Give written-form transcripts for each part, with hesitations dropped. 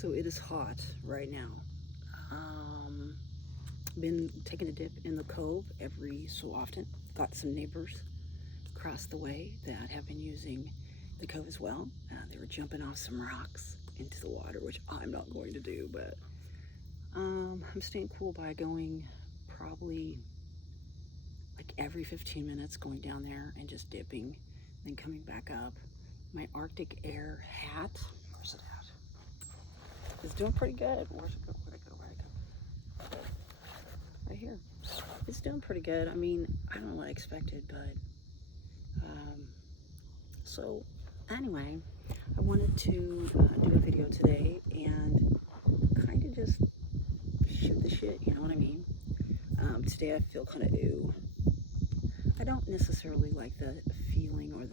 So it is hot right now. Been taking a dip in the cove every so often. Got some neighbors across the way that have been using the cove as well. They were jumping off some rocks into the water, which I'm not going to do, but I'm staying cool by going probably like every 15 minutes, going down there and just dipping, then coming back up. My Arctic Air hat, where's it at? It's doing pretty good. Where'd it go? Right here. It's doing pretty good. I mean, I don't know what I expected, but so anyway, I wanted to do a video today and kind of just shoot the shit, you know what I mean? Today I feel kind of ew. I don't necessarily like the feeling or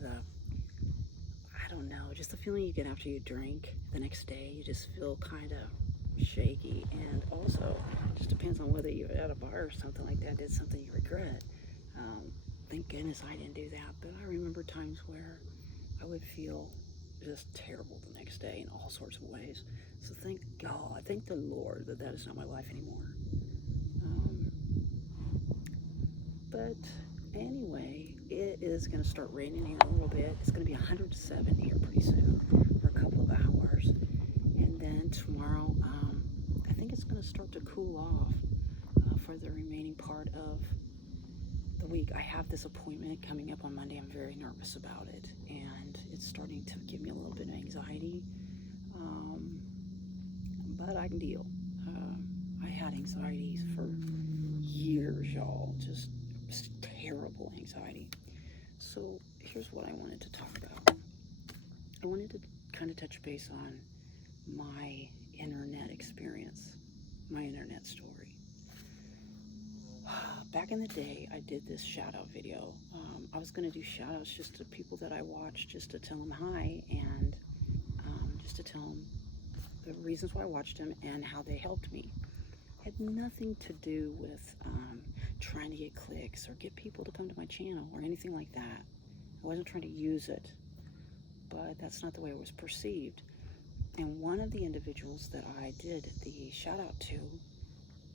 I don't know, just the feeling you get after you drink the next day. You just feel kind of shaky, and also just depends on whether you're at a bar or something like that, did something you regret. Thank goodness I didn't do that, but I remember times where I would feel just terrible the next day in all sorts of ways. So thank God, thank the Lord that that is not my life anymore. But anyway, it is going to start raining here a little bit. It's going to be 107 here pretty soon for a couple of hours. And then tomorrow, I think it's going to start to cool off for the remaining part of the week. I have this appointment coming up on Monday. I'm very nervous about it, and it's starting to give me a little bit of anxiety. But I can deal. I had anxieties for years, y'all. Just terrible anxiety. So here's what I wanted to talk about. I wanted to kind of touch base on my internet experience, my internet story. Back in the day, I did this shout out video. I was going to do shout outs just to people that I watched, just to tell them hi, and just to tell them the reasons why I watched them and how they helped me. It had nothing to do with trying to get clicks or get people to come to my channel or anything like that. I wasn't trying to use it, but that's not the way it was perceived. And one of the individuals that I did the shout out to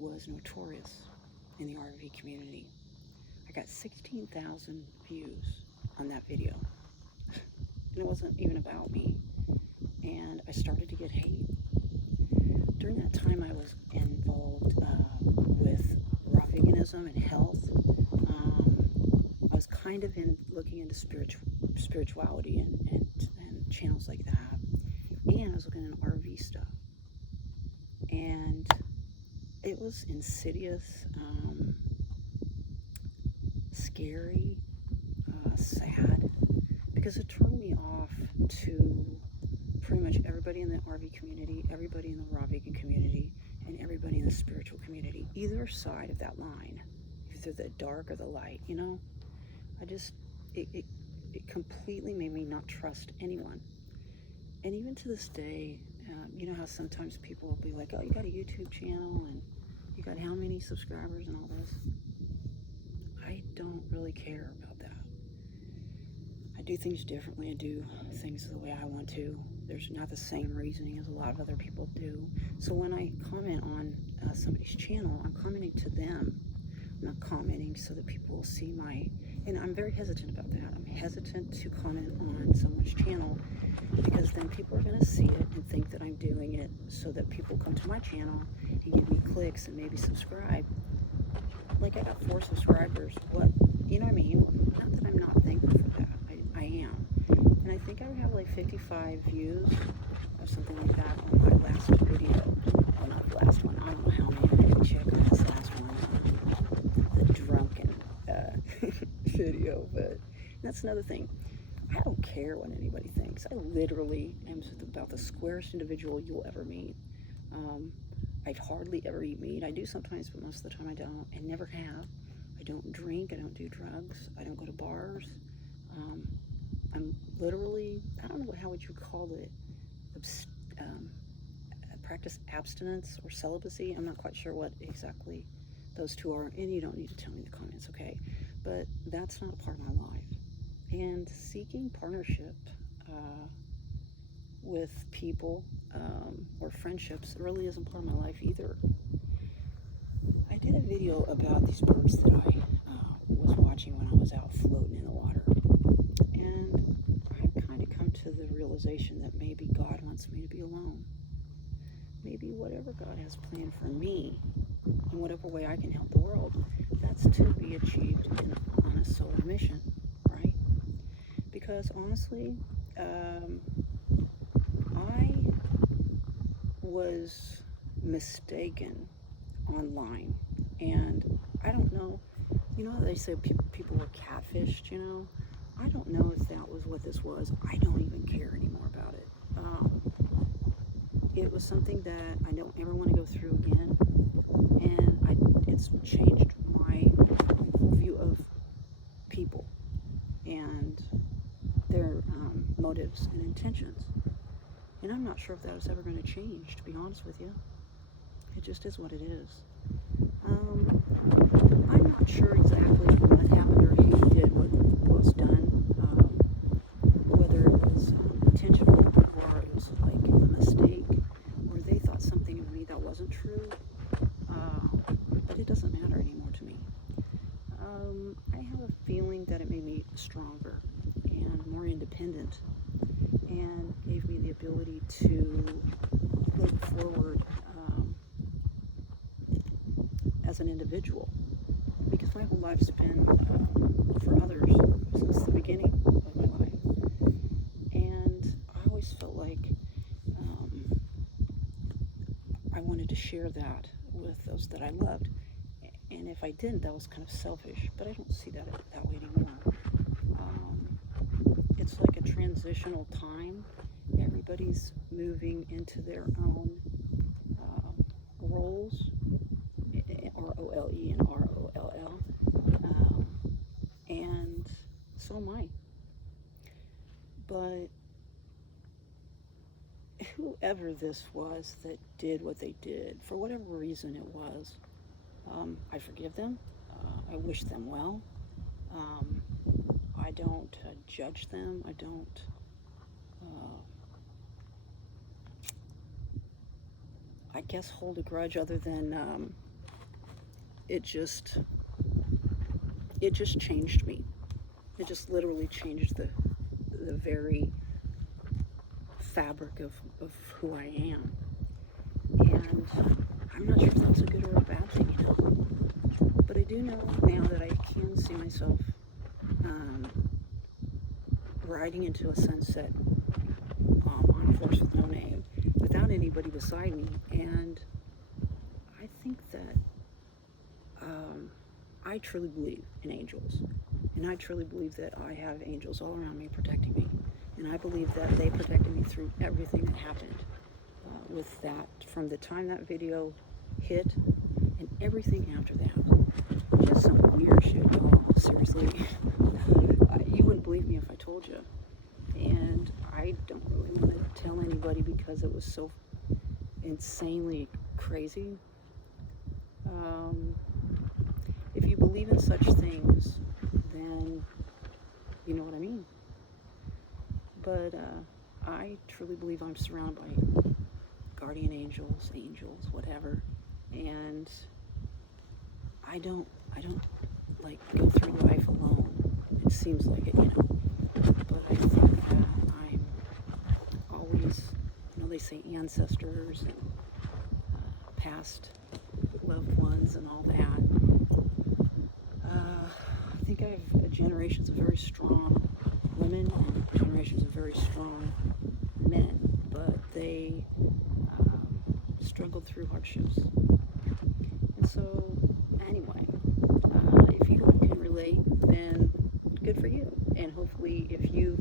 was notorious in the RV community. I got 16,000 views on that video. And it wasn't even about me. And I started to get hate. During that time, I was involved with raw veganism and health. I was kind of looking into spirituality and channels like that. And I was looking into RV stuff. And it was insidious, scary, sad, because it turned me off to pretty much everybody in the RV community, everybody in the raw vegan community, and everybody in the spiritual community. Either side of that line, either the dark or the light, you know? It completely made me not trust anyone. And even to this day, you know how sometimes people will be like, oh, you got a YouTube channel and you got how many subscribers and all this? I don't really care about that. I do things differently. I do things the way I want to. There's not the same reasoning as a lot of other people do. So when I comment on somebody's channel, I'm commenting to them. I'm not commenting so that people will see and I'm very hesitant about that. I'm hesitant to comment on someone's channel because then people are going to see it and think that I'm doing it so that people come to my channel and give me clicks and maybe subscribe. Like, I got 4 subscribers. What, you know what I mean? Not that I'm not thankful for that. I am. And I think I have like 55 views or something like that on my last video. Well, not the last one. I don't know how many. I didn't check on this last one. The drunken video. But that's another thing. I don't care what anybody thinks. I literally am about the squarest individual you'll ever meet. I hardly ever eat meat. I do sometimes, but most of the time I don't, and never have. I don't drink. I don't do drugs. I don't go to bars. I'm literally, I don't know how would you call it, practice abstinence or celibacy. I'm not quite sure what exactly those two are, and you don't need to tell me in the comments, okay? But that's not a part of my life. And seeking partnership with people or friendships really isn't part of my life either. I did a video about these birds that I was watching when I was out floating in the water. And I've kind of come to the realization that maybe God wants me to be alone. Maybe whatever God has planned for me, in whatever way I can help the world, that's to be achieved on a solo mission, right? Because honestly, I was mistaken online, and I don't know, they say people were catfished, I don't know if that was what this was. I don't even care anymore about it. It was something that I don't ever want to go through again, and it's changed my whole view of people and their motives and intentions. And I'm not sure if that is ever going to change, to be honest with you. It just is what it is. I'm not sure exactly what happened or who did what was done, whether it was intentional or it was like a mistake, or they thought something of me that wasn't true. But it doesn't matter anymore to me. I have a feeling that it made me stronger and more independent, and gave me the ability to look forward as an individual, because my whole life's been for others since the beginning of my life, and I always felt like I wanted to share that with those that I loved, and if I didn't, that was kind of selfish, but I don't see that way anymore. It's like a transitional time. Everybody's moving into their own roles, ROLE and ROLL, and so am I. But whoever this was that did what they did, for whatever reason it was, I forgive them. I wish them well. I don't judge them. I don't I guess hold a grudge, other than it just changed me. It just literally changed the very fabric of who I am. And I'm not sure if that's a good or a bad thing, but I do know now that I can see myself riding into a sunset on a horse with no name, without anybody beside me. And I think that I truly believe in angels, and I truly believe that I have angels all around me protecting me, and I believe that they protected me through everything that happened with that, from the time that video hit and everything after that. Just some weird shit, y'all. Seriously. You wouldn't believe me if I told you. And I don't really want to tell anybody because it was so insanely crazy. If you believe in such things, then you know what I mean. But I truly believe I'm surrounded by guardian angels, whatever, and I don't like go through life alone. It seems like it, but I think that I'm always, they say ancestors and past loved ones and all that. I think I have generations of very strong women and generations of very strong men, but they struggled through hardships. And so, anyway, if you can relate, then good for you. And hopefully, if you've